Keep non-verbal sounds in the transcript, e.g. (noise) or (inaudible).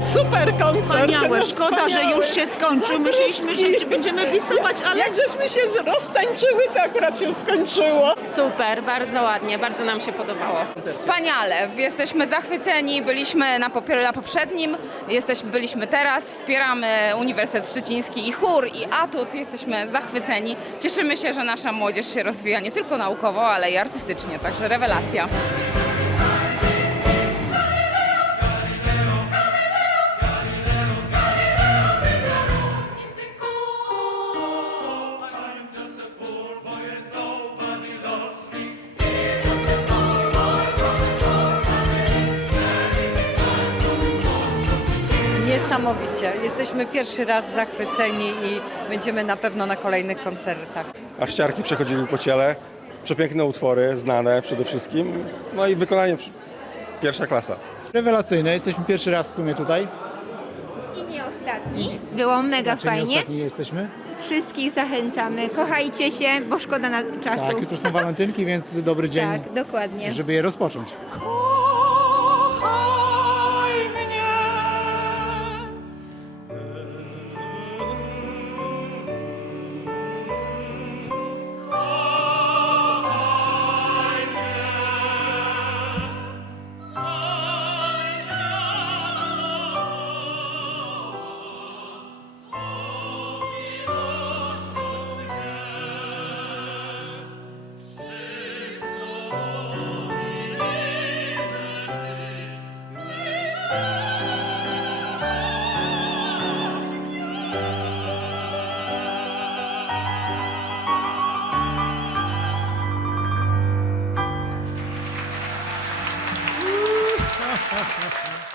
koncert. Wspaniałe. Szkoda, że już się skończył. Myśleliśmy, że będziemy bisować, ale Jak żeśmy się roztańczyły, to akurat się skończyło. Super, bardzo ładnie, bardzo nam się podobało. Wspaniale, jesteśmy zachwyceni, byliśmy na, popier- na poprzednim, jesteś, byliśmy teraz, wspieramy Uniwersytet Szczeciński i chór i atut, jesteśmy zachwyceni. Cieszymy się, że nasza młodzież się rozwija nie tylko naukowo, ale i artystycznie, także rewelacja. Niesamowicie. Jesteśmy pierwszy raz zachwyceni i będziemy na pewno na kolejnych koncertach. aż ciarki przechodziły po ciele. Przepiękne utwory, znane przede wszystkim. No i wykonanie pierwsza klasa. Rewelacyjne, jesteśmy pierwszy raz w sumie tutaj. I nie ostatni. Było mega Czy nie fajnie. ostatni jesteśmy? Wszystkich zachęcamy. Kochajcie się, bo szkoda na czasu. Tak, jutro są walentynki, więc dobry dzień, Tak, dokładnie. żeby je rozpocząć. kochaj 何? (laughs)